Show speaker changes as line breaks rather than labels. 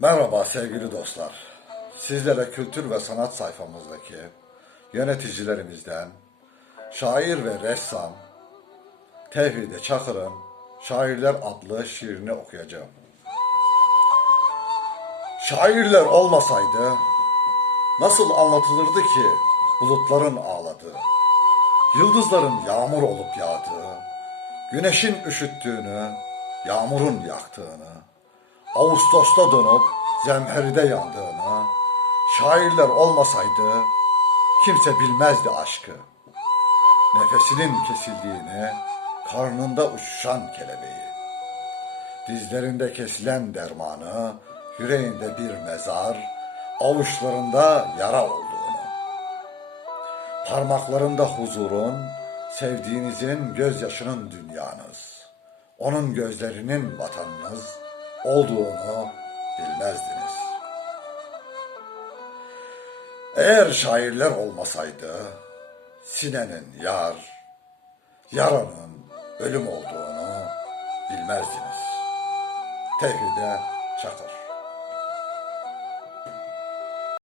Merhaba sevgili dostlar. Sizlere kültür ve sanat sayfamızdaki yöneticilerimizden şair ve ressam Tevhide Çakır'ın Şairler adlı şiirini okuyacağım. Şairler olmasaydı nasıl anlatılırdı ki bulutların ağladığı, yıldızların yağmur olup yağdığı, güneşin üşüttüğünü, yağmurun yaktığını, Ağustos'ta donup zemheride yandığını, şairler olmasaydı kimse bilmezdi aşkı. Nefesinin kesildiğini, karnında uçuşan kelebeği. Dizlerinde kesilen dermanı, yüreğinde bir mezar, avuçlarında yara olduğunu. Parmaklarında huzurun, sevdiğinizin gözyaşının dünyanız. Onun gözlerinin vatanınız olduğunu bilmezdiniz. Eğer şairler olmasaydı, sinenin yar, yaranın ölüm olduğunu bilmezdiniz. Tevhide Çakır